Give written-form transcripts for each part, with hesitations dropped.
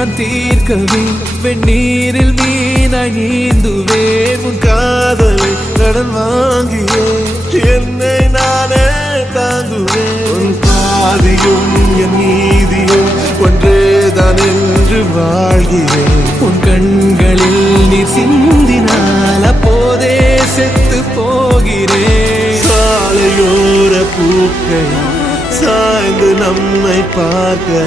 நான் தீர்க்கவே வெந்நீரில் மீனாய் நீந்துவேன். உன் காதலை கடன் வாங்கியே என்னை நானே தாங்குவேன். உன் பாதியும் என் நீதியும் ஒன்றேதான் என்று வாழ்கிறேன். உன் கண்களில் நீர் சிந்தினால் அப்போதே செத்து போகிறேன். சாலையோர பூக்கள் சாய்ந்து நம்மை பார்க்க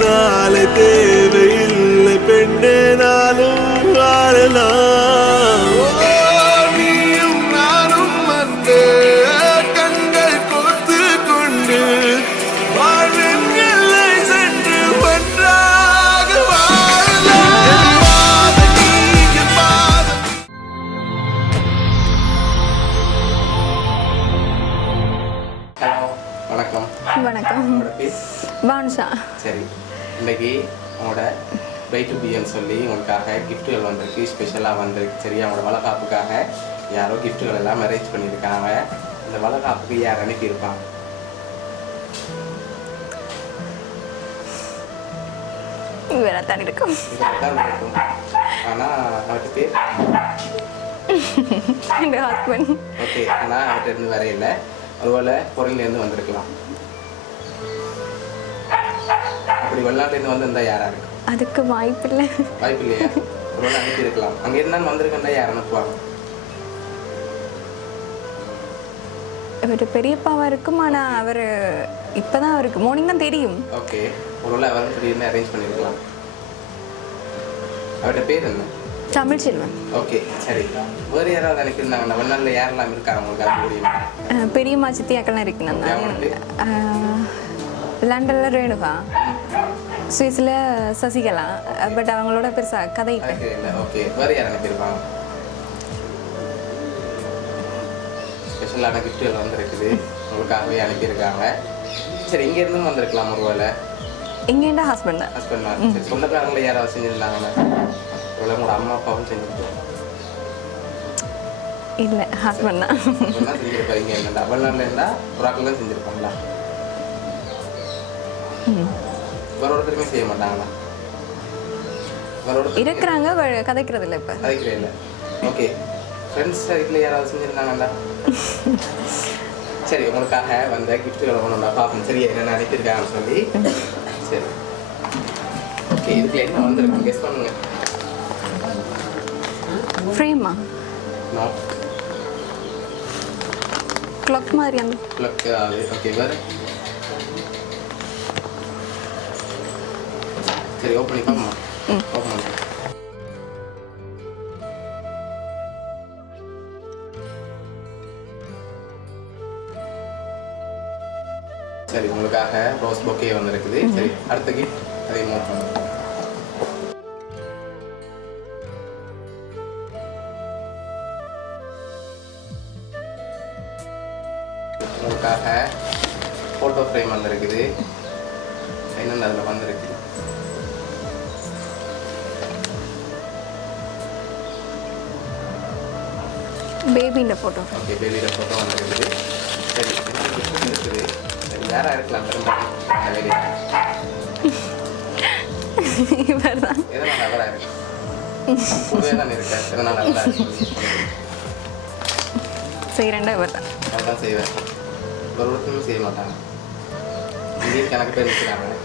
நாளை தேவையில்லை பெண்ணே, நாளும் வாழலாம். நீயும் நானும் வந்து கண்கள் கோர்த்து கொண்டு வாழ்வின் எல்லை சென்று ஒன்றாக வாழலாம். வணக்கம். வணக்கம். பான்ஷா. சரி, இன்னைக்கு உங்களோட பை டு பின்னு சொல்லி உங்களுக்காக கிஃப்ட்டுகள் வந்திருக்கு, ஸ்பெஷலாக வந்திருக்கு. சரி, அவங்களோட வளகாப்புக்காக யாரோ கிஃப்ட்டுகள் எல்லாம் அரேஞ்ச் பண்ணியிருக்காங்க. இந்த வளகாப்புக்கு யார் அனுப்பியிருப்பாங்க? இவரை தான் இருக்கும். ஆனால் அவர்கிட்ட பேர் என் ஹஸ்பண்ட். ஓகே, ஆனால் அவர்கிட்ட இருந்து வரையில ஒருவேளை பொருளிலேருந்து வந்திருக்கலாம். அப்படி வெளிநாட்டிலேருந்து வந்திருந்தா யாரா இருக்கு? அதுக்கு வாய்ப்பில்லை. வாய்ப்பு இல்லையா? ஒருவேளை அனுப்பியிருக்கலாம். அங்கே இருந்தாலும் வந்திருக்கா யார் அனுப்புவாங்க? அவர் பெரியப்பாவா இருக்கும். ஆனால் அவர் இப்போதான் அவருக்கு மார்னிங் தான் தெரியும். ஓகே, ஒருவேளை அவர் திடீர்னு அரேஞ்ச் பண்ணியிருக்கலாம். அவருடைய பேர் என்ன? தமிழ் செல்வன். ஓகே, சரி. வேறு யாராவது அனுப்பியிருந்தாங்க? வெளிநாட்டில் யாரெல்லாம் இருக்காங்க உங்களுக்கு? அது முடியும். பெரியம்மா சித்தியாக்கெல்லாம் இருக்குண்ணா. லண்டனில் ரேணுகா, சுவிஸில் சசிகலா. பட் அவங்களோட பெருசாக கதை இல்லை. ஓகே, வேறு யார் அனுப்பியிருப்பாங்க? ஸ்பெஷலான கிஃப்ட்டுகள் வந்துருக்குது, உங்களுக்காகவே அனுப்பியிருக்காங்க. சரி, இங்கேருந்தும் வந்திருக்கலாம் ஒருவேளை. இங்கேண்டா ஹஸ்பண்ட் தான். ஹஸ்பண்ட் தான். சரி, சொந்தக்காரங்களை யாராவது செஞ்சுருந்தாங்கன்னா? ஒருவேளை உங்களோட அம்மா அப்பாவும் செஞ்சுருக்கோம். இல்லை, ஹஸ்பண்ட் தான். தான் செஞ்சுருப்பாங்க. இங்கே இருந்தா வெளிநாட்டில் இருந்தால் ஒரு ஆக்கள் தான் செஞ்சுருப்பாங்களா? வேற ஒருத்தருமே செய்ய மாட்டாங்களா? வேற ஒருத்தர் இருக்கிறாங்க, கதைக்கிறது இல்லை. இப்போ கதைக்கிறே இல்லை. ஓகே, ஃப்ரெண்ட்ஸ் வீட்டில் யாராவது செஞ்சுருந்தாங்களா? சரி, உங்களுக்காக வந்த கிஃப்ட்டுகளை ஒன்று பார்ப்போம். சரி, என்னென்ன அனுப்பியிருக்காங்கன்னு சொல்லி. சரி, ஓகே, இதுக்குள்ள என்ன வந்திருக்கு கெஸ் பண்ணுங்க. ஃப்ரேமா? நோ. கிளாக் மாதிரி அந்த கிளாக். ஓகே, வேறு? சரி, ஓப்பன் பண்ணி பார்ப்போமா? ஓப்பன் பண்ணி. சரி, உங்களுக்காக ரோஸ் பொக்கே வந்திருக்குது. சரி, அடுத்த கிஃப்ட் அதை மூவ் பண்ணுங்க. உங்களுக்காக ஃபோட்டோ ஃப்ரேம் வந்திருக்குது. என்னென்ன அதில் வந்திருக்கு? பேபியோட ஃபோட்டோ. ஓகே, பேபியோட ஃபோட்டோ வந்திருக்குது. சரி, இருக்குது. சரி, யாராக இருக்கலாம் பெரும்பாலும் அந்த வேலையை? இவர் தான். எதனால் அவராக இருக்கு? கூடவே தான் இருக்கார். எதனால் அவராக இருக்கு? செய்கிறேன்டா இவர் தான். அதுதான் செய்வேன். ஒரு ஒருத்தரும் செய்ய மாட்டாங்க. இங்கே கணக்கு பேர் நிற்கிறாங்க.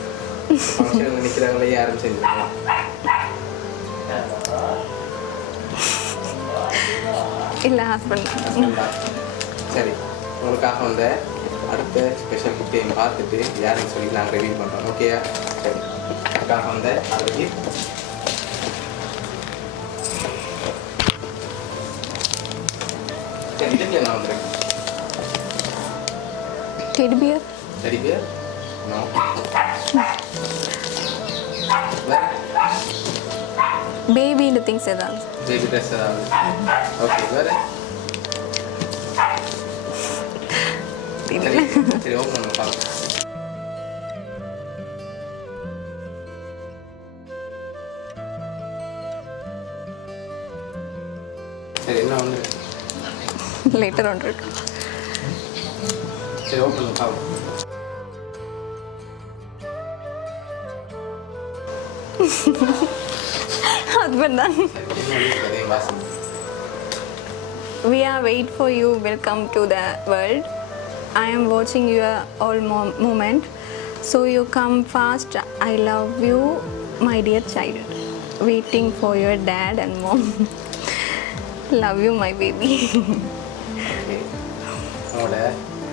ஃபங்க்ஷனில் நிற்கிறாங்களே, யாரும் செஞ்சுருக்கலாம். இல்லை, ஹஸ்பண்ட் தான். சரி, உங்களுக்காக வந்து அடுத்த ஸ்பெஷல் கிஃப்டையும் பார்த்துட்டு யாருன்னு சொல்லி நாங்கள் ரிவீல் பண்ணுறோம். ஓகேயா? சரி, உங்களுக்காக வந்து அடுத்த கிஃப்ட். சரி, இதுக்கு என்ன வந்துருக்கு? Teddy bear. Teddy bear? No. பேபியோட திங்ஸ் ஏதாவது? பேபி ட்ரெஸ் ஏதாவது? ஓகே, வேறு? சரி, ஓப்பன் பண்ணுங்க பார்க்கலாம். சரி, என்ன வந்து லேட்டர் ஒன்று இருக்கு. சரி, ஓப்பன் பண்ணி பார்க்கலாம். ஹஸ்பண்ட் தான். கதையை வாசிங்க. We are wait for you. Welcome to the world. I am watching your all moment. So you come fast. I love you, my dear child. Waiting for your dad and mom. Love you, my baby. Okay, உங்களோட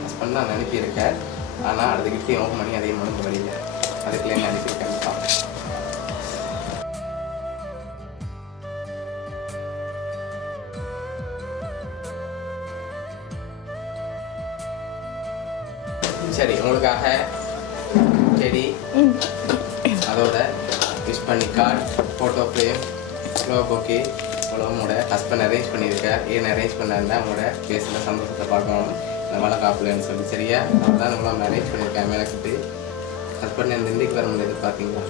husband தான் அனுப்பியிருக்கார். ஆனால் அடுத்த கிஃப்டையும் open பண்ணி அதையும் மனு வழியில் அதுக்குள்ளே அனுப்பியிருக்கேன். சரி, உங்களுக்காக செடி, அதோட விஷ் பண்ணி card, photo frame, flower bouquet உங்களோட ஹஸ்பண்ட் அரேஞ்ச் பண்ணியிருக்கார். ஏன் அரேஞ்ச் பண்ணாருன்னா உங்களோட பேசில் சந்தோஷத்தை பார்க்கணும் இந்த வளகாப்புலன்னு சொல்லி. சரியா, அதுதான் உங்களை அரேஞ்ச் பண்ணியிருக்கேன். மேலே ஹஸ்பண்ட் இந்த இன்றைக்கு வர முடியாது பார்த்தீங்களா?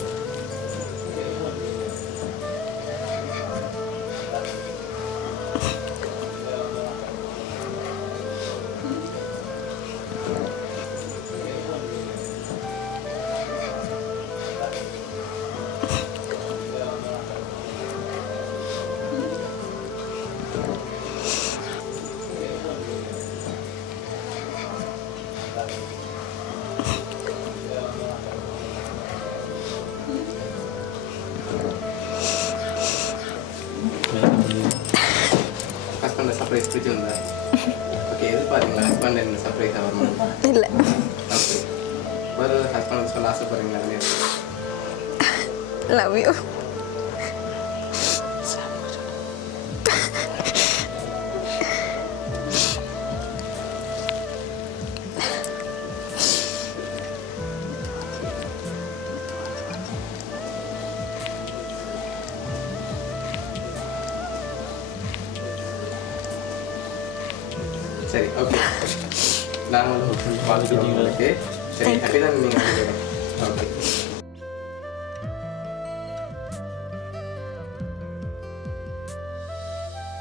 ஹஸ்பண்ட் சர்ப்ரைஸ் பிடிச்சிருந்தா? ஓகே, எதிர்பார்த்தீங்களா ஹஸ்பண்ட் என்ன சர்ப்ரைஸாக வரணும்? இல்லை. ஓகே, ஒரு ஹஸ்பண்ட் சொல்ல ஆசைப்படுறீங்களா? Love you. சரி, ஓகே, நாங்கள் வாழ்த்துக்கிறோம் உங்களுக்கு. சரி, ஹாப்பி தான் நீங்கள். ஓகே.